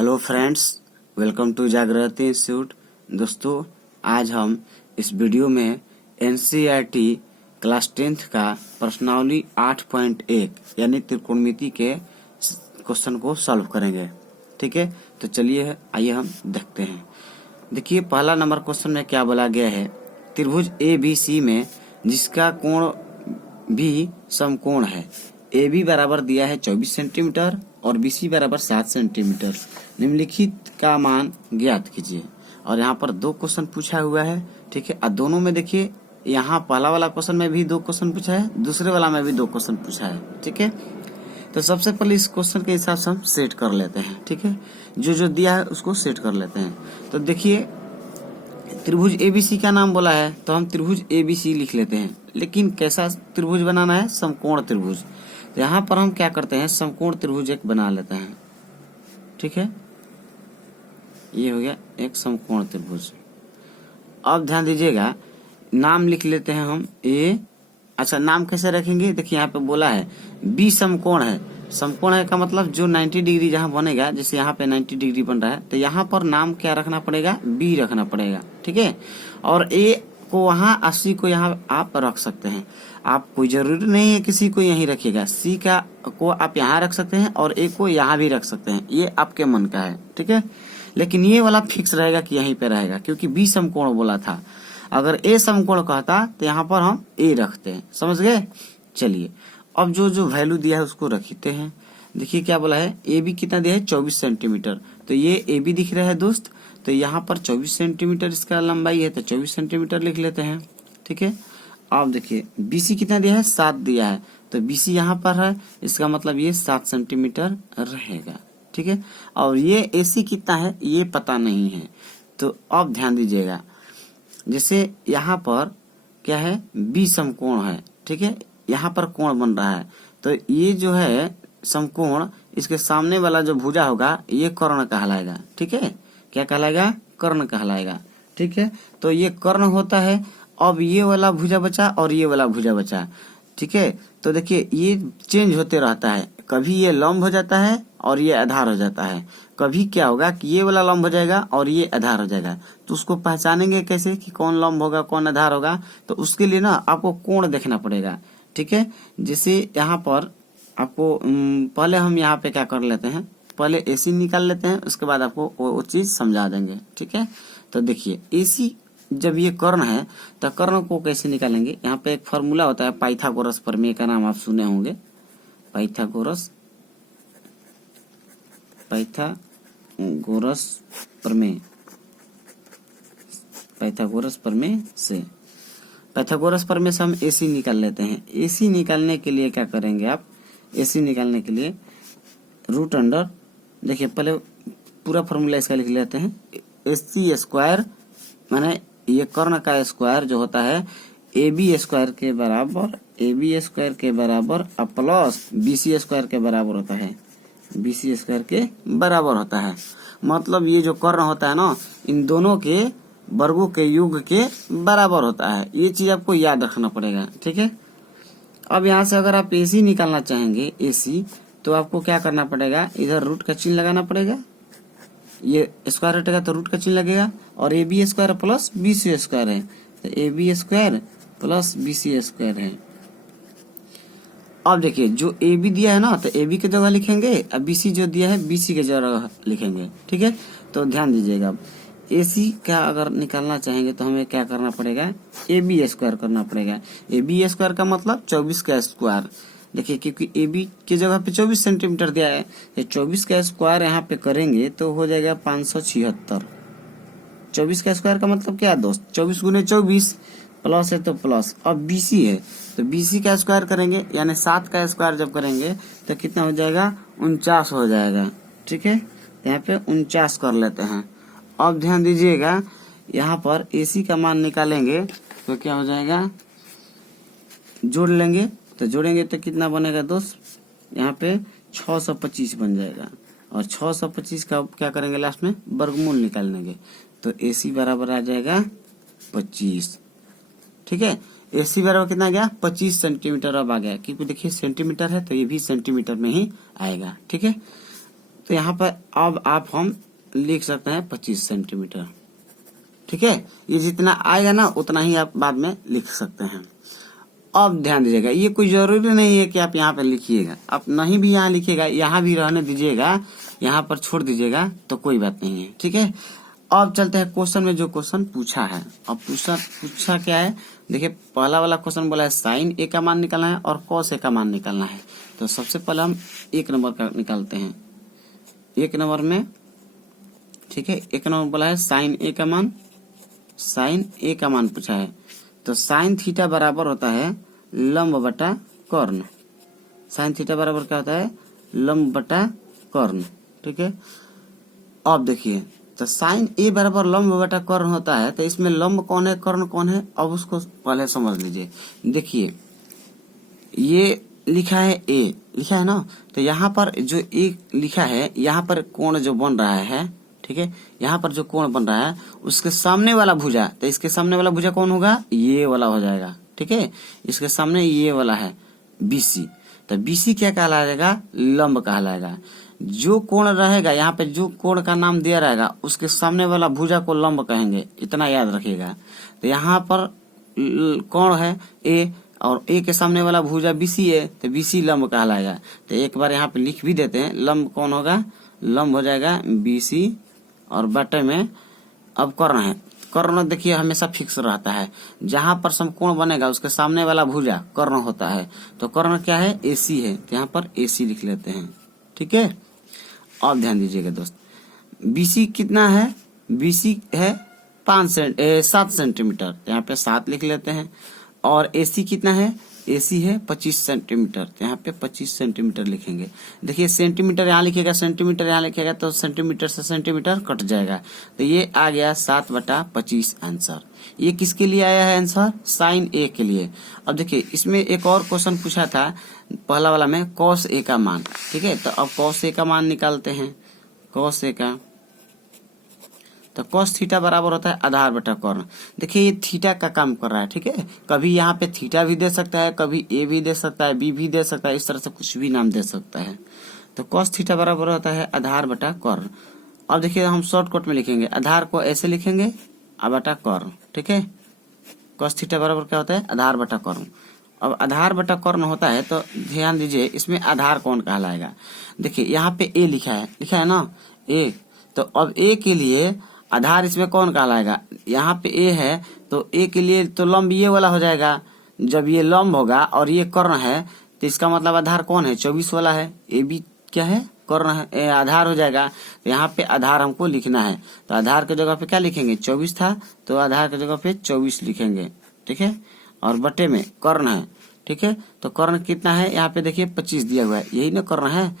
Hello friends, welcome to जागृति institute. दोस्तों, आज हम इस वीडियो में एनसीईआरटी क्लास 10th का प्रश्नावली 8.1 यानी त्रिकोणमिति के क्वेश्चन को सॉल्व करेंगे। ठीक है, तो चलिए आइए हम देखते हैं। देखिए, पहला नंबर क्वेश्चन में क्या बोला गया है। त्रिभुज ABC में जिसका कोण भी समकोण है, AB बराबर दिया है 24 सेंटीमीटर और BC बराबर 7 सेंटीमीटर। निम्नलिखित का मान ज्ञात कीजिए। और यहाँ पर दो क्वेश्चन पूछा हुआ है। ठीक है, और दोनों में देखिए, यहाँ पहला वाला क्वेश्चन में भी दो क्वेश्चन पूछा है, दूसरे वाला में भी दो क्वेश्चन पूछा है। ठीक है, तो सबसे पहले इस क्वेश्चन के हिसाब से हम सेट कर लेते हैं। ठीक है, जो दिया है उसको सेट कर लेते हैं। तो देखिए, त्रिभुज ABC का नाम बोला है तो हम त्रिभुज ABC लिख लेते हैं। लेकिन कैसा त्रिभुज बनाना है? समकोण त्रिभुज। तो यहाँ पर हम क्या करते हैं, समकोण त्रिभुज एक बना लेते हैं। ठीक है, ये हो गया एक समकोण त्रिभुज। अब ध्यान दीजिएगा, नाम लिख लेते हैं हम A। अच्छा, नाम कैसे रखेंगे? देखिए, यहाँ पे बोला है B समकोण है। समकोण है का मतलब जो 90 डिग्री जहाँ बनेगा, जैसे यहाँ पे 90 डिग्री बन रहा है, तो यहाँ पर नाम क्या रखना पड़ेगा? B रखना पड़ेगा। ठीक है, और A को वहाँ 80 को यहाँ आप रख सकते हैं। आप कोई जरूरी नहीं है किसी को यहीं रखिएगा। C का को आप यहाँ रख सकते हैं और A को यहाँ भी रख सकते हैं, ये आपके मन का है। ठीक है, लेकिन ये वाला फिक्स रहेगा कि यहीं पे रहेगा, क्योंकि B समकोण बोला था। अगर A समकोण कहता तो यहाँ पर हम A रखते हैं। समझ गए? चलिए, अब जो वैल्यू दिया है उसको रखते हैं। देखिए क्या बोला है, AB कितना दिया है? 24 सेंटीमीटर। तो ये AB दिख रहा है दोस्त, तो यहाँ पर 24 सेंटीमीटर इसका लंबाई है, तो 24 सेंटीमीटर लिख लेते हैं। ठीक है, अब देखिए BC कितना दिया है? 7 दिया है, तो BC यहाँ पर है, इसका मतलब ये 7 सेंटीमीटर रहेगा। ठीक है, और ये AC कितना है ये पता नहीं है। तो अब ध्यान दीजिएगा, जैसे यहाँ पर क्या है, B समकोण है। ठीक है, यहाँ पर कोण बन रहा है, तो ये जो है समकोण, इसके सामने वाला जो भुजा होगा ये कर्ण कहलाएगा। ठीक है, क्या कहलाएगा? कर्ण कहलाएगा। ठीक है, तो ये कर्ण होता है। अब ये वाला भुजा बचा और ये वाला भुजा बचा। ठीक है, तो देखिए ये चेंज होते रहता है, कभी ये लंब हो जाता है और ये आधार हो जाता है। कभी क्या होगा कि ये वाला लंब हो जाएगा और ये आधार हो जाएगा। तो उसको पहचानेंगे कैसे कि कौन लंब होगा कौन आधार होगा? तो उसके लिए ना आपको कोण देखना पड़ेगा। ठीक है, जैसे यहाँ पर आपको पहले हम यहाँ पे क्या कर लेते हैं, पहले AC निकाल लेते हैं, उसके बाद आपको वो चीज समझा देंगे। ठीक है, तो देखिए AC जब ये कर्ण है तो कर्ण को कैसे निकालेंगे? यहाँ पे एक फॉर्मूला होता है पाइथागोरस प्रमेय का, नाम आप सुने होंगे। पाइथागोरस प्रमेय, पाइथागोरस प्रमेय से हम AC निकाल लेते हैं। AC निकालने के लिए क्या करेंगे आप? AC निकालने के लिए रूट अंडर, देखिए पहले पूरा फॉर्मूला इसका लिख लेते हैं। AC स्क्वायर माने ये कर्ण का स्क्वायर जो होता है AB स्क्वायर के बराबर, AB स्क्वायर के बराबर प्लस BC स्क्वायर के बराबर होता है, BC स्क्वायर के बराबर होता है। मतलब ये जो कर्ण होता है ना, इन दोनों के वर्गों के योग के बराबर होता है। ये चीज आपको याद रखना पड़ेगा। ठीक है, अब यहाँ से अगर आप AC निकालना चाहेंगे AC, तो आपको क्या करना पड़ेगा? इधर रूट का चिन्ह लगाना पड़ेगा। ये स्क्वायर हटेगा तो रूट का चिन्ह लगेगा, और AB square plus BC square है, तो AB square plus BC square है। अब देखिए, जो AB दिया है ना, तो AB की जगह लिखेंगे, और BC जो दिया है BC की जगह लिखेंगे। ठीक है, तो ध्यान दीजिएगा, अब AC का अगर निकालना चाहेंगे तो हमें क्या करना पड़ेगा? AB स्क्वायर करना पड़ेगा। AB स्क्वायर का मतलब 24 का स्क्वायर। देखिए, क्योंकि AB की जगह पे 24 सेंटीमीटर दिया है, तो 24 का स्क्वायर यहाँ पे करेंगे तो हो जाएगा 576। 24 का स्क्वायर का मतलब क्या है दोस्त? 24 गुने 24, प्लस है तो प्लस। अब BC है तो BC का स्क्वायर करेंगे, यानी 7 का स्क्वायर जब करेंगे तो कितना हो जाएगा? 49 हो जाएगा। ठीक है, यहाँ पे 49 कर लेते हैं। अब ध्यान दीजिएगा, यहाँ पर AC का मान निकालेंगे तो क्या हो जाएगा? जोड़ लेंगे, तो जोड़ेंगे तो कितना बनेगा दोस्त? यहाँ पे 625 बन जाएगा, और 625 का क्या करेंगे? लास्ट में वर्गमूल निकाल लेंगे, तो AC बराबर आ जाएगा 25। ठीक है, AC बराबर कितना आ गया? 25 सेंटीमीटर अब आ गया, क्योंकि देखिए सेंटीमीटर है तो ये भी सेंटीमीटर में ही आएगा। ठीक है, तो यहाँ पर अब आप हम लिख सकते हैं 25 सेंटीमीटर। ठीक है, ये जितना आएगा ना उतना ही आप बाद में लिख सकते हैं। अब ध्यान दीजिएगा, ये कोई जरूरी नहीं है कि आप यहाँ पे लिखिएगा, आप नहीं भी यहाँ लिखिएगा, यहाँ भी रहने दीजिएगा, यहाँ पर छोड़ दीजिएगा तो कोई बात नहीं है। ठीक है, अब चलते हैं क्वेश्चन में। जो क्वेश्चन पूछा है, अब पूछा क्या है, देखिए पहला वाला क्वेश्चन बोला है साइन ए का मान निकालना है और कॉस ए का मान निकालना है। तो सबसे पहले हम 1 नंबर का निकालते हैं। 1 नंबर में, ठीक है, 1 नंबर बोला है साइन ए का मान, साइन ए का मान पूछा है। तो साइन थीटा बराबर होता है लंब बटा कर्ण। साइन थीटा बराबर क्या होता है, लंब बटा कर्ण। ठीक है, अब देखिए, तो साइन ए बराबर लंब बटा कर्ण होता है, तो इसमें लंब कौन है, कर्ण कौन है, अब उसको पहले समझ लीजिए। देखिए ये लिखा है ए, लिखा है ना, तो यहाँ पर जो ए लिखा है, यहाँ पर कोण जो बन रहा है, ठीक है, यहाँ पर जो कोण बन रहा है उसके सामने वाला भुजा, तो इसके सामने वाला भुजा कौन होगा, ये वाला हो जाएगा। ठीक है, इसके सामने ये वाला है बीसी, तो बीसी क्या कहलाएगा, लंब कहलाएगा। जो कोण रहेगा यहाँ पे, जो कोण का नाम दिया रहेगा उसके सामने वाला भुजा को लंब कहेंगे, इतना याद रखिएगा। तो यहाँ पर कोण है ए और ए के सामने वाला भुजा बीसी है, तो बीसी लंब कहलाएगा। तो एक बार यहाँ पे लिख भी देते हैं, लंब कौन होगा, लंब हो जाएगा बीसी, और बटे में अब कर्ण है। कर्ण देखिए हमेशा फिक्स रहता है, जहां पर समकोण बनेगा उसके सामने वाला भुजा कर्ण होता है। तो कर्ण क्या है, एसी है, तो यहाँ पर एसी लिख लेते हैं। ठीक है, अब ध्यान दीजिएगा दोस्त, बीसी कितना है, बीसी है 7 सेंटीमीटर, यहाँ पे 7 लिख लेते हैं। और एसी कितना है, एसी है 25 सेंटीमीटर, तो यहाँ पे 25 सेंटीमीटर लिखेंगे। देखिए सेंटीमीटर यहाँ लिखेगा, सेंटीमीटर यहाँ लिखेगा, तो सेंटीमीटर से सेंटीमीटर कट जाएगा। तो ये आ गया 7/25 आंसर। ये किसके लिए आया है आंसर, साइन ए के लिए। अब देखिए इसमें एक और क्वेश्चन पूछा था पहला वाला में, कॉस ए का मान। ठीक है, तो अब कॉस ए का मान निकालते हैं। कॉस ए का, तो कॉस थीटा बराबर होता है आधार बटा कर्ण। देखिए ये थीटा का काम कर रहा है। ठीक है, कभी यहाँ पे थीटा भी दे सकता है, कभी ए भी दे सकता है, बी भी दे सकता है, इस तरह से कुछ भी नाम दे सकता है। तो कॉस थीटा बराबर होता है आधार बटा कर्ण। अब देखिए हम शॉर्टकट में लिखेंगे, आधार को ऐसे लिखेंगे बटा कर्ण। ठीक है, कॉस थीटा बराबर क्या होता है, आधार बटा कर्ण। अब आधार बटा कर्ण होता है, तो ध्यान दीजिए इसमें आधार कौन कहलाएगा। देखिए यहाँ पे ए लिखा है ना ए, तो अब ए के लिए आधार इसमें कौन कहलाएगा, यहाँ पे ए है तो ए के लिए तो लंब ये वाला हो जाएगा। जब ये लंब होगा और ये कर्ण है, तो इसका मतलब आधार कौन है, 24 वाला है। ए बी क्या है, कर्ण है, आधार हो जाएगा। तो यहाँ पे आधार हमको लिखना है, तो आधार की जगह पे क्या लिखेंगे, 24 था, तो आधार की जगह पे 24 लिखेंगे। ठीक है, और बटे में कर्ण है। ठीक है, तो कर्ण कितना है, यहाँ पे देखिए 25 दिया हुआ है, यही ना कर्ण है।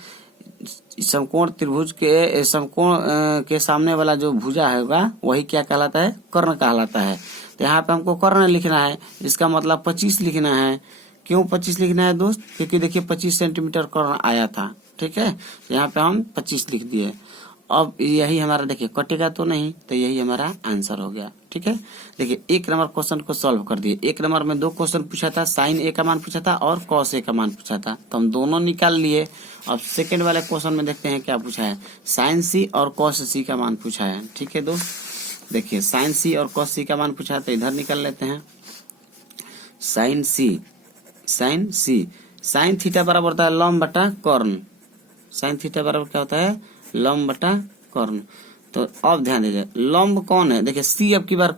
समकोण त्रिभुज के समकोण के सामने वाला जो भुजा होगा वही क्या कहलाता है, कर्ण कहलाता है। तो यहाँ पे हमको कर्ण लिखना है, इसका मतलब 25 लिखना है। क्यों 25 लिखना है दोस्त, क्योंकि देखिए 25 सेंटीमीटर कर्ण आया था। ठीक है, तो यहाँ पे हम 25 लिख दिए। अब यही हमारा देखिए कटेगा तो नहीं, तो यही हमारा आंसर हो गया। ठीक है, देखिए 1 नंबर क्वेश्चन को सॉल्व कर दिए। 1 नंबर में 2 क्वेश्चन पूछा था, साइन ए का मान पूछा था और कॉस ए का मान पूछा था, तो हम दोनों निकाल लिए। अब सेकंड वाले क्वेश्चन में देखते हैं क्या पूछा है, साइन सी और कॉस सी का मान पूछा है। ठीक है दोस्त, देखिए साइन सी और कॉस सी का मान पूछा है, तो इधर निकाल लेते हैं। साइन सी, साइन थीटा बराबर होता है लंब बटा कर्ण। साइन थीटा बराबर क्या होता है, लंब बटा कर्ण। तो अब ध्यान दीजिए लंब कौन है, देखिए सी अब की बार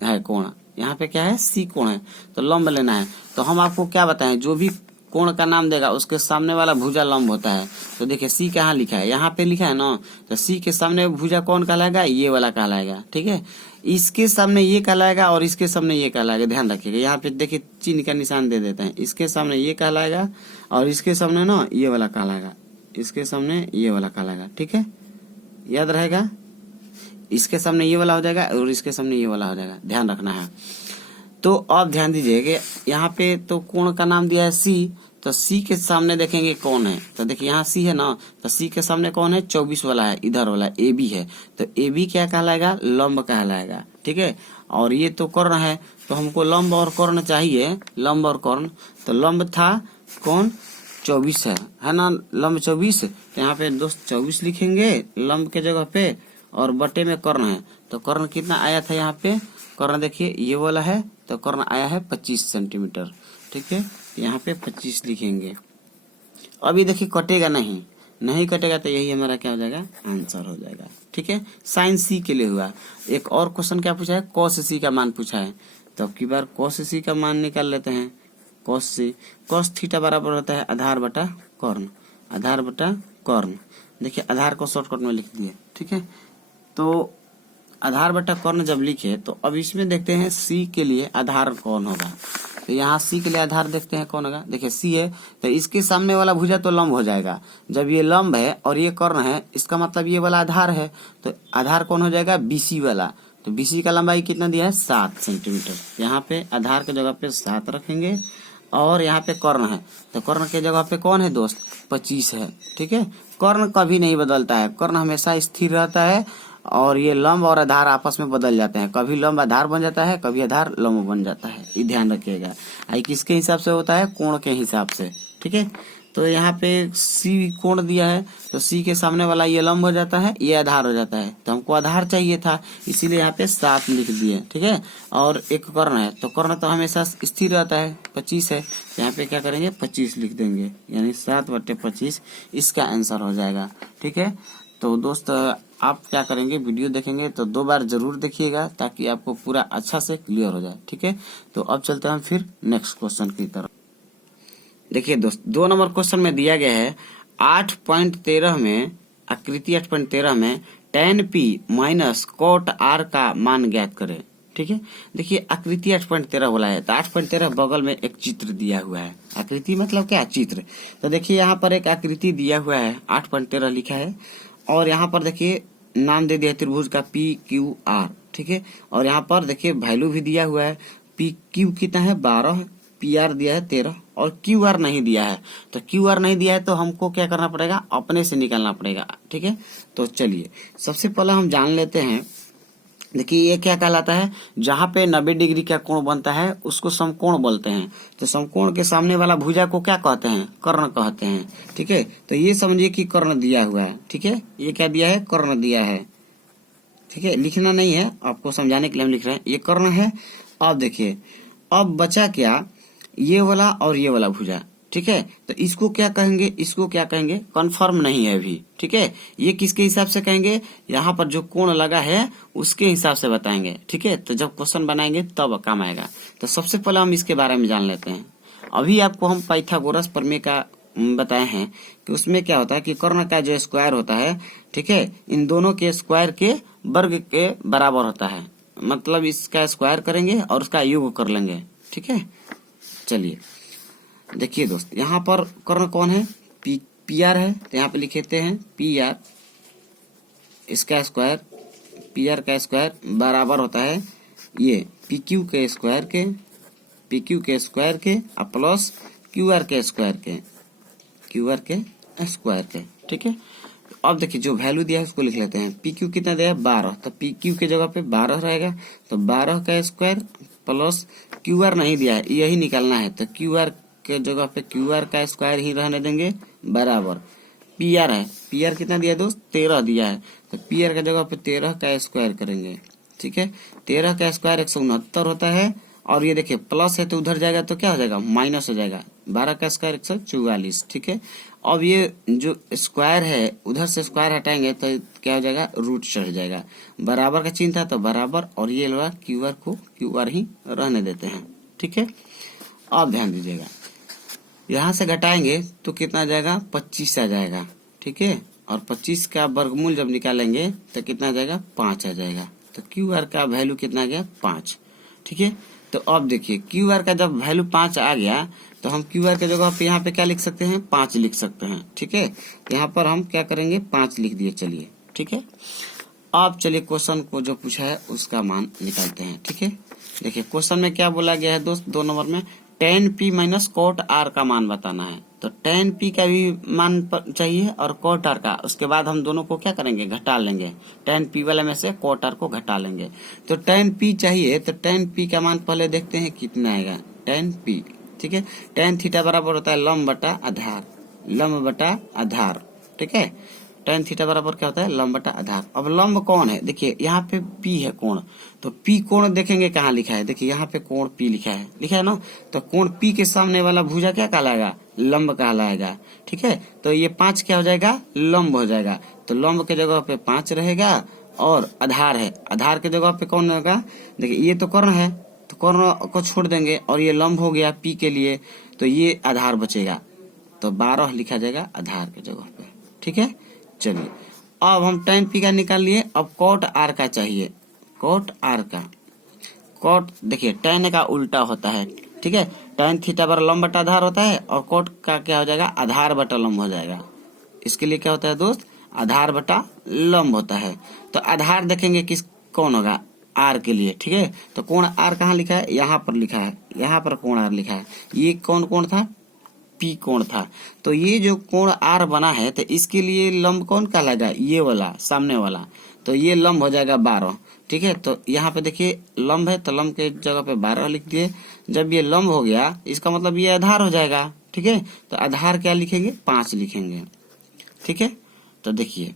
है कोण, यहाँ पे क्या है, सी कोण है, तो लंब लेना है। तो हम आपको क्या बताएं, जो भी कोण का नाम देगा उसके सामने वाला भुजा लंब होता है। तो देखिए सी कहाँ लिखा है, यहाँ पे लिखा है ना, तो सी के सामने भुजा कौन कहलाएगा, ये वाला कहलाएगा। ठीक है, इसके सामने ये कहलाएगा और इसके सामने ये कहलाएगा। ध्यान रखिएगा, यहाँ पे देखिए चिन्ह का निशान दे देते हैं, इसके सामने ये कहलाएगा और इसके सामने ना ये वाला कहलाएगा, इसके सामने ये वाला कहलाएगा। ठीक है, याद रहेगा, इसके सामने ये वाला हो जाएगा और इसके सामने ये वाला हो जाएगा, ध्यान रखना है। तो अब ध्यान दीजिए कि यहाँ पे तो कोण का नाम दिया है सी, तो सी के सामने देखेंगे कौन है, तो देखिए यहाँ सी है ना, तो सी के सामने कौन है, 24 वाला है, इधर वाला ए बी है, तो ए बी क्या कहलाएगा, लंब कहलाएगा। ठीक है, और ये तो कर्ण है, तो हमको लंब और कर्ण चाहिए, लंब और कर्ण। तो लंब था कौन, 24 है ना, लंब 24। तो यहाँ पे दोस्त 24 लिखेंगे लंब के जगह पे, और बटे में कर्ण है, तो कर्ण कितना आया था यहाँ पे, कर्ण देखिए ये वाला है, तो कर्ण आया है 25 सेंटीमीटर। ठीक है, यहाँ पे 25 लिखेंगे। अभी देखिए कटेगा नहीं कटेगा, तो यही हमारा क्या हो जाएगा, आंसर हो जाएगा। ठीक है, साइन सी के लिए हुआ। एक और क्वेश्चन क्या पूछा है, कॉस सी का मान पूछा है, तो अब की बार कॉस सी का मान निकाल लेते हैं। कॉस सी, कॉस थीटा बराबर होता है आधार बटा कर्ण, आधार बटा कर्ण। देखिए आधार को शॉर्टकट में लिख दिए। ठीक है, तो आधार बटा कर्ण जब लिखे, तो अब इसमें देखते हैं सी के लिए आधार कौन होगा। तो यहाँ सी के लिए आधार देखते हैं कौन होगा। देखिए सी है, तो इसके सामने वाला भुजा तो लंब हो जाएगा। जब ये लंब है और ये कर्ण है, इसका मतलब ये वाला आधार है, तो आधार कौन हो जाएगा, बीसी वाला। तो बीसी का लंबाई कितना दिया है, 7 सेंटीमीटर। यहाँ पे आधार के जगह पे 7 रखेंगे, और यहाँ पे कर्ण है, तो कर्ण के जगह पे कौन है दोस्त, 25 है। ठीक है, कर्ण कभी नहीं बदलता है, कर्ण हमेशा स्थिर रहता है, और ये लंब और आधार आपस में बदल जाते हैं। कभी लंब आधार बन जाता है, कभी आधार लंब बन जाता है, ये ध्यान रखिएगा। आई किसके हिसाब से होता है, कोण के हिसाब से। ठीक है, तो यहाँ पे सी कोण दिया है, तो सी के सामने वाला ये लंब हो जाता है, ये आधार हो जाता है, तो हमको आधार चाहिए था, इसीलिए यहाँ पे 7 लिख दिए। ठीक है, और एक कर्ण है, तो कर्ण तो हमेशा स्थिर रहता है, 25 है, तो यहाँ पे क्या करेंगे, 25 लिख देंगे, यानी 7/25 इसका आंसर हो जाएगा। ठीक है, तो दोस्त आप क्या करेंगे, वीडियो देखेंगे तो 2 बार जरूर देखिएगा, ताकि आपको पूरा अच्छा से क्लियर हो जाए। ठीक है, तो अब चलते हैं फिर नेक्स्ट क्वेश्चन की तरफ। देखिए दोस्त 2 नंबर क्वेश्चन में दिया गया है 8.13 में, आकृति 8.13 में tan p minus cot r का मान ज्ञात करें। ठीक है, देखिए आकृति 8.13 बोला है, तो 8.13 बगल में एक चित्र दिया हुआ है। आकृति मतलब क्या, चित्र। तो देखिए यहाँ पर एक आकृति दिया हुआ है, 8.13 लिखा है, और यहाँ पर देखिए नाम दे दिया है त्रिभुज का PQR। ठीक है, और यहाँ पर देखिए वैल्यू भी दिया हुआ है, PQ कितना है, 12, PR दिया है 13, और QR नहीं दिया है। तो QR नहीं दिया है तो हमको क्या करना पड़ेगा, अपने से निकालना पड़ेगा। ठीक है, तो चलिए सबसे पहले हम जान लेते हैं। देखिए ये क्या कहलाता है, जहां पे 90 डिग्री का कोण बनता है उसको समकोण बोलते हैं। तो समकोण के सामने वाला भुजा को क्या कहते हैं, कर्ण कहते हैं। ठीक है, तो ये समझिए कि कर्ण दिया हुआ है। ठीक है, ये क्या दिया है, कर्ण दिया है। ठीक है, लिखना नहीं है, आपको समझाने के लिए हम लिख रहे हैं, ये कर्ण है। अब देखिए अब बचा क्या, ये वाला और ये वाला भुजा। ठीक है, तो इसको क्या कहेंगे, इसको क्या कहेंगे, कंफर्म नहीं है अभी। ठीक है, ये किसके हिसाब से कहेंगे, यहाँ पर जो कोण लगा है उसके हिसाब से बताएंगे। ठीक है, तो जब क्वेश्चन बनाएंगे तब काम आएगा। तो सबसे पहले हम इसके बारे में जान लेते हैं। अभी आपको हम पाइथागोरस प्रमेय का बताए हैं कि उसमें क्या होता है कि कर्ण का जो स्क्वायर होता है, ठीक है, इन दोनों के स्क्वायर के वर्ग के बराबर होता है। मतलब इसका स्क्वायर करेंगे और उसका योग कर लेंगे। ठीक है, चलिए देखिए दोस्त, यहाँ पर कर्ण कौन है, PR है, तो यहाँ पे लिखते हैं PR, इसका स्क्वायर, PR का स्क्वायर बराबर होता है ये PQ के स्क्वायर के, PQ के स्क्वायर के प्लस QR के स्क्वायर के, QR के स्क्वायर के। ठीक है, अब देखिए जो वैल्यू दिया है उसको लिख लेते हैं। PQ कितना दिया है, 12, तो PQ के जगह पे 12 रहेगा, तो 12 का स्क्वायर प्लस QR नहीं दिया है, यही निकालना है, तो QR के जगह पे QR का स्क्वायर ही रहने देंगे, बराबर PR है, PR कितना दिया है दोस्त, 13 दिया है, तो PR के जगह पे 13 का स्क्वायर करेंगे। ठीक है, 13 का स्क्वायर 169 होता है, और ये देखिए प्लस है तो उधर जाएगा तो क्या हो जाएगा, माइनस हो जाएगा, 12 का स्क्वायर 144। ठीक है, अब ये जो स्क्वायर है उधर से स्क्वायर हटाएंगे तो क्या हो जाएगा, रूट चढ़ जाएगा, बराबर का चिन्ह था तो बराबर, और ये लोग QR को QR ही रहने देते हैं। ठीक है, अब ध्यान दीजिएगा, यहाँ से घटाएंगे तो कितना आ जाएगा, 25 आ जाएगा। ठीक है, और 25 का वर्गमूल जब निकालेंगे तो कितना आ जाएगा, 5 आ जाएगा, तो QR का वैल्यू कितना आ गया, 5। ठीक है, तो अब देखिए QR का जब वैल्यू 5 आ गया तो हम QR के जगह पे यहाँ पे क्या लिख सकते हैं, 5 लिख सकते हैं। ठीक है, यहाँ पर हम क्या करेंगे, 5 लिख दिए। चलिए ठीक है, अब चलिए क्वेश्चन को जो पूछा है उसका मान निकालते हैं। ठीक है, देखिए क्वेश्चन में क्या बोला गया है दोस्त, 2 नंबर में tan p minus cot r का मान बताना है। तो tan p का भी मान चाहिए और cot r का, उसके बाद हम दोनों को क्या करेंगे, घटा लेंगे, tan p वाले में से cot r को घटा लेंगे। तो tan p चाहिए, तो tan p का मान पहले देखते हैं कितना आएगा, tan p। ठीक है, tan थीटा बराबर होता है लंब बटा आधार, लंब बटा आधार, ठीक है। tan थीटा बराबर क्या होता है, लंब बटा आधार। अब लंब कौन है, देखिए यहाँ पे P है कोण, तो P कोण देखेंगे कहाँ लिखा है, देखिए यहाँ पे कोण P लिखा है ना, तो कोण P के सामने वाला भुजा क्या कहलाएगा, लंब कहलाएगा, ठीक है। तो ये 5 क्या हो जाएगा, लंब हो जाएगा। तो लंब के जगह पे 5 रहेगा और आधार है, आधार के जगह पे कौन होगा, देखिए ये तो कर्ण है, तो कर्ण को छोड़ देंगे और ये लंब हो गया P के लिए, तो ये आधार बचेगा, तो 12 लिखा जाएगा आधार के जगह पे, ठीक है। चलिए अब हम tan P का निकाल लिए, अब cot R का चाहिए, cot R का। cot देखिए tan का उल्टा होता है, ठीक है, tan थीटा बराबर लंब बटा आधार होता है और cot का क्या हो जाएगा, आधार बटा लंब हो जाएगा। इसके लिए क्या होता है दोस्त, आधार बटा लंब होता है। तो आधार देखेंगे किस कौन होगा, R के लिए, ठीक है। तो कोण R कहाँ लिखा है, यहाँ पर लिखा है, यहाँ पर कोण R लिखा है। ये कौन कोण था, P कोण था। तो ये जो कोण R बना है तो इसके लिए लंब कौन कहलाएगा, ये वाला सामने वाला, तो ये लंब हो जाएगा 12, ठीक है। तो यहाँ पे देखिए लंब है, तो लंब के जगह पे 12 लिख दिए। जब ये लंब हो गया इसका मतलब ये आधार हो जाएगा, ठीक है। तो आधार क्या लिखेंगे, 5 लिखेंगे, ठीक है। तो देखिए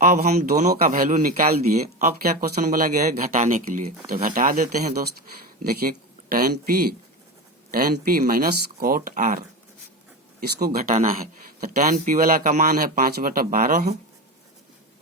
अब हम दोनों का वैल्यू निकाल दिए। अब क्या क्वेश्चन बोला गया है, घटाने के लिए, तो घटा देते हैं दोस्त। देखिए tan P minus cot R, इसको घटाना है। तो tan P वाला का मान है 5/12,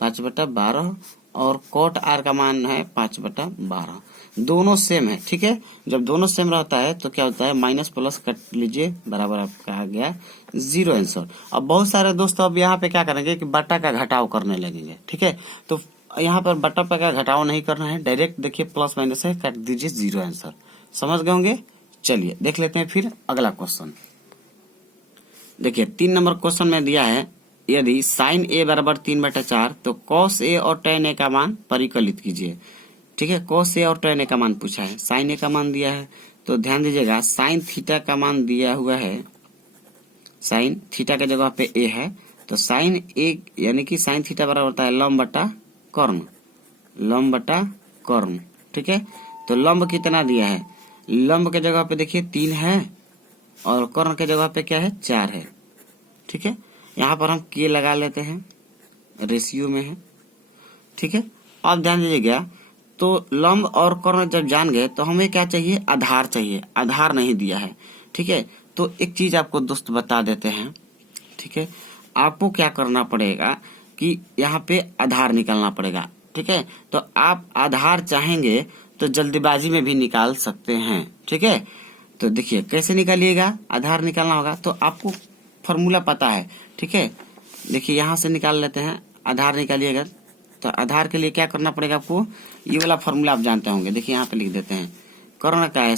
5/12 और cot R का मान है 5/12। दोनों सेम है, ठीक है। जब दोनों सेम रहता है तो क्या होता है, माइनस प्लस कट लीजिए, बराबर आपका आ गया 0 आंसर। अब बहुत सारे दोस्तों अब यहाँ पे क्या करेंगे कि बटा का घटाव करने लगेंगे, ठीक है। तो यहाँ पर बटा का घटाव नहीं करना है, डायरेक्ट देखिए प्लस माइनस है, काट दीजिए 0 आंसर। समझ गए होंगे। चलिए देख लेते हैं फिर अगला क्वेश्चन। देखिए 3 नंबर क्वेश्चन में दिया है, यदि साइन A बराबर 3/4 तो cos A और tan A का मान परिकलित कीजिए, ठीक है। cos A और tan A का मान पूछा है, साइन A का मान दिया है, तो ध्यान दीजिएगा साइन थीटा का मान दिया हुआ है, साइन थीटा के जगह पे A है, तो साइन A यानी कि साइन थीटा बराबर होता है लंब बटा कर्ण, लंब बटा कर्ण, ठीक है। तो लंब कितना दिया है, लंब के जगह पे देखिए 3 है और कर्ण के जगह पे क्या है, 4 है, ठीक है। यहाँ पर हम के लगा लेते हैं, रेशियो में है, ठीक है। अब ध्यान दीजिएगा, तो लंब और कर्ण जब जान गए तो हमें क्या चाहिए, आधार चाहिए, आधार नहीं दिया है, ठीक है। तो एक चीज आपको दोस्त बता देते हैं, ठीक है। आपको क्या करना पड़ेगा कि यहाँ पे आधार निकालना पड़ेगा, ठीक है। तो आप आधार चाहेंगे तो जल्दीबाजी में भी निकाल सकते हैं, ठीक है। तो देखिए कैसे निकालिएगा, आधार निकालना होगा तो आपको फॉर्मूला पता है, ठीक है। देखिए यहाँ से निकाल लेते हैं, आधार निकालिएगा। तो आधार के लिए क्या करना पड़ेगा आपको, ये वाला फॉर्मूला आप जानते होंगे, देखिए यहाँ पे लिख देते हैं, कर्ण का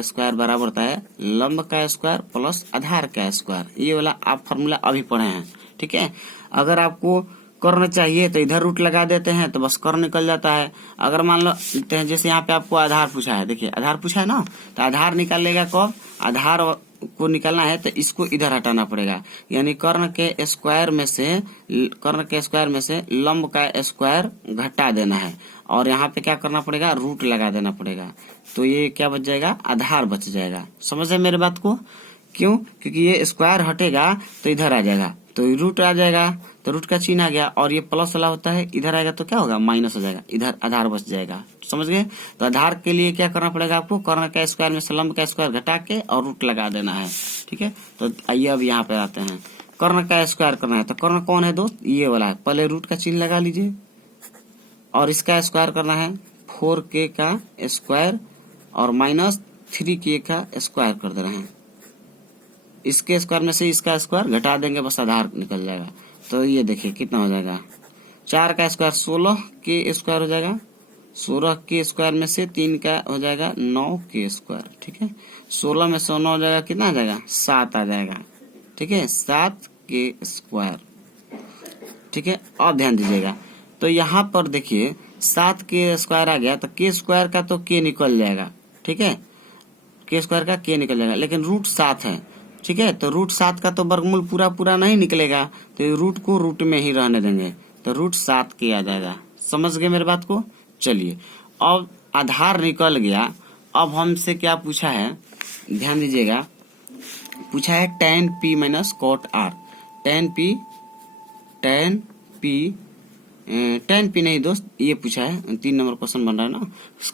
स्क्वायर बराबर होता है लंब का स्क्वायर प्लस आधार का स्क्वायर। ये वाला आप फॉर्मूला अभी पढ़े हैं, ठीक है। अगर आपको कर्ण चाहिए तो इधर रूट लगा देते हैं तो बस कर्ण निकल जाता है। अगर मान लो जैसे यहाँ पे आपको आधार पूछा है, देखिए आधार पूछा है ना, तो आधार निकालेगा कब, आधार को निकालना है तो इसको इधर हटाना पड़ेगा, यानी कर्ण के स्क्वायर में से लंब का स्क्वायर घटा देना है और यहाँ पे क्या करना पड़ेगा, रूट लगा देना पड़ेगा। तो ये क्या बच जाएगा, आधार बच जाएगा। समझे मेरे बात को, क्यों, क्योंकि ये स्क्वायर हटेगा तो इधर आ जाएगा, तो रूट आ जाएगा, तो रूट का चिन्ह आ गया और ये प्लस वाला होता है, इधर आएगा तो क्या होगा, माइनस हो जाएगा, इधर आधार बच जाएगा। समझ गए। तो आधार के लिए क्या करना पड़ेगा आपको, कर्ण का स्क्वायर में से लंब का स्क्वायर घटा के और रूट लगा देना है, ठीक है। तो आइए अब यहाँ पे आते हैं, कर्ण का स्क्वायर करना है, तो कर्ण कौन है दोस्त, ये वाला है, पहले रूट का चिन्ह लगा लीजिए और इसका स्क्वायर करना है 4k का स्क्वायर और माइनस 3k का स्क्वायर कर दे रहे हैं। इसके स्क्वायर में से इसका स्क्वायर घटा देंगे, बस आधार निकल जाएगा। तो ये देखिए कितना हो जाएगा, 4 का स्क्वायर 16 के स्क्वायर हो जाएगा, 16 के स्क्वायर में से 3 का हो जाएगा 9 के स्क्वायर, ठीक है। 16 में से 9 हो जाएगा, कितना आ जाएगा, 7 आ जाएगा, ठीक है, 7 के स्क्वायर, ठीक है। अब ध्यान दीजिएगा, तो यहाँ पर देखिए 7 के स्क्वायर आ गया, तो के स्क्वायर का तो के निकल जाएगा, ठीक है, के स्क्वायर का के निकल जाएगा, लेकिन रूट 7 है, ठीक है। तो रूट 7 का तो वर्गमूल पूरा नहीं निकलेगा, तो रूट को रूट में ही रहने देंगे, तो रूट 7 के आ जाएगा। समझ गए मेरे बात को। चलिए अब आधार निकल गया, अब हमसे क्या पूछा है, ध्यान दीजिएगा, पूछा है tan p minus cot r। tan p नहीं दोस्त, ये पूछा है 3 नंबर क्वेश्चन बन रहा है ना।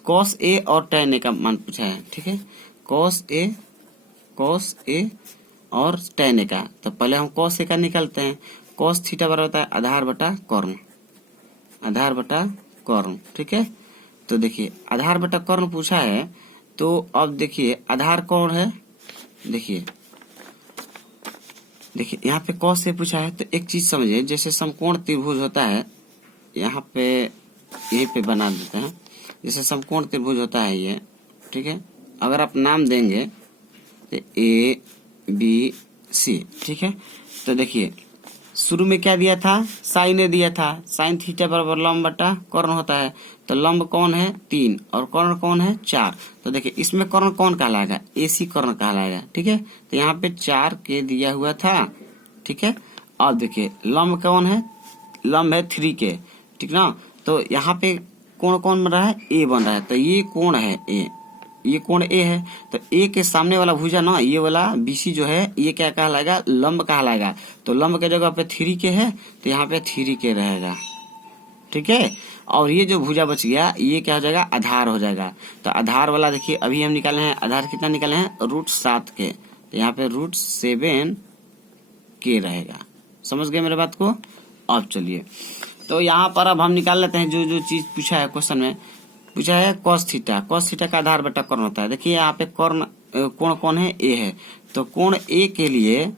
cos a और tan a का मान पूछा है, ठीक है। cos a और tan a का, तो पहले हम cos a का निकालते हैं। cos थीटा बराबर होता है आधार बटा कर्ण, ठीक है। तो देखिए आधार बटा कर्ण पूछा है, तो अब देखिए आधार कौन है, देखिए यहाँ पे cos से पूछा है, तो एक चीज समझिए, जैसे समकोण त्रिभुज होता है, यहाँ पे यहीं पे बना देते हैं। जैसे समकोण त्रिभुज होता है ये, ठीक है। अगर आप नाम देंगे तो ए बी सी, ठीक है। तो देखिए शुरू में क्या दिया था, साइन ने दिया था, साइन थीटा बराबर लंब बटा कर्ण होता है। तो लंब कौन है 3 और कर्ण कौन है 4। तो देखिए इसमें कर्ण कौन कहलाएगा, एसी कर्ण कहलाएगा, ठीक है। तो यहाँ पे 4 के दिया हुआ था, ठीक है। अब देखिए लंब कौन है, लंब है 3 के, ठीक ना। तो यहाँ पे कोण कौन बन रहा है, ए बन रहा है। तो ये कोण है ए, ये कोण ए है। तो ए के सामने वाला भुजा ना, ये वाला बीसी जो है, ये क्या कहलाएगा, लंब कहलाएगा। तो लंब के जगह पे 3 के है, तो यहाँ पे 3 के रहेगा, ठीक है। और ये जो भुजा बच गया, ये क्या हो जाएगा, आधार हो जाएगा। तो आधार वाला देखिए अभी हम निकाले हैं, आधार कितना निकाले हैं, √7 के। तो यहाँ पे √7 के रहेगा। समझ गए मेरे बात को। अब चलिए, तो यहाँ पर अब हम निकाल लेते हैं जो चीज पूछा है क्वेश्चन में। पूछा है cos थीटा का आधार बटा कर्ण होता है। देखिए यहाँ पे कोण कौन है, ए है। तो कोण ए के लिए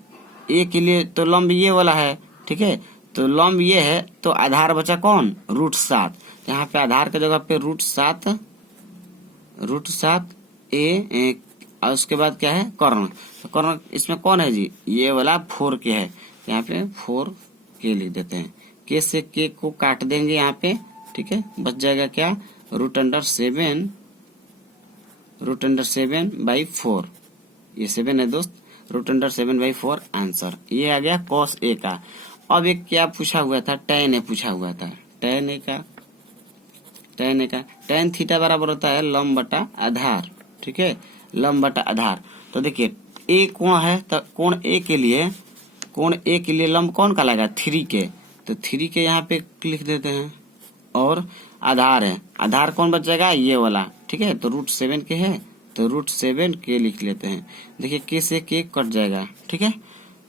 तो लंब ये वाला है, ठीक है। तो लंब ये है, तो आधार बचा कौन, √7। यहाँ पे आधार के जगह पे √7 ए, और उसके बाद क्या है, कर्ण। तो कर्ण इसमें कौन है जी, ये वाला 4 के है। यहाँ पे 4 के लिख देते हैं। के से के को काट देंगे यहाँ पे, ठीक है। बच जाएगा क्या, √7/4। ये 7 है दोस्त, √7/4 आंसर। ये आ गया cos a का। अब एक क्या पूछा हुआ था, tan a पूछा हुआ था। tan a का tan थीटा बराबर होता है लंब बटा आधार, ठीक है, लंब बटा आधार। तो देखिए a कोण है, तो कोण a के लिए लंब कौन कहलाएगा, 3 के। तो 3 के यहाँ पे लिख देते हैं। और आधार है, आधार कौन बच जाएगा, ये वाला, ठीक है। तो √7 के है, तो √7 के लिख लेते हैं। देखिए के से के कट जाएगा, ठीक है।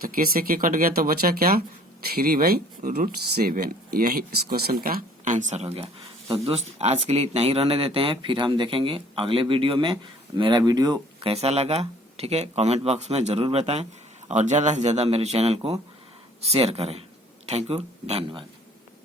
तो के से के कट गया, तो बचा क्या, 3/√7। यही इस क्वेश्चन का आंसर हो गया। तो दोस्त आज के लिए इतना ही रहने देते हैं, फिर हम देखेंगे अगले वीडियो में। मेरा वीडियो कैसा लगा, ठीक है, कमेंट बॉक्स में जरूर बताएं, और ज्यादा से ज्यादा मेरे चैनल को शेयर करें। थैंक यू, धन्यवाद।